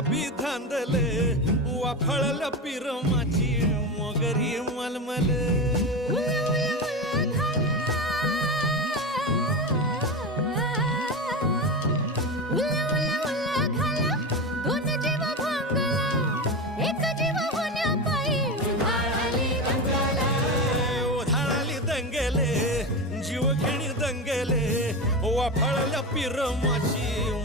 गुलाबी धांदले वाफळल्या पिरमाची मोगरी मलमल जीव घेणी दंगेले वाफळल्या पिरमाची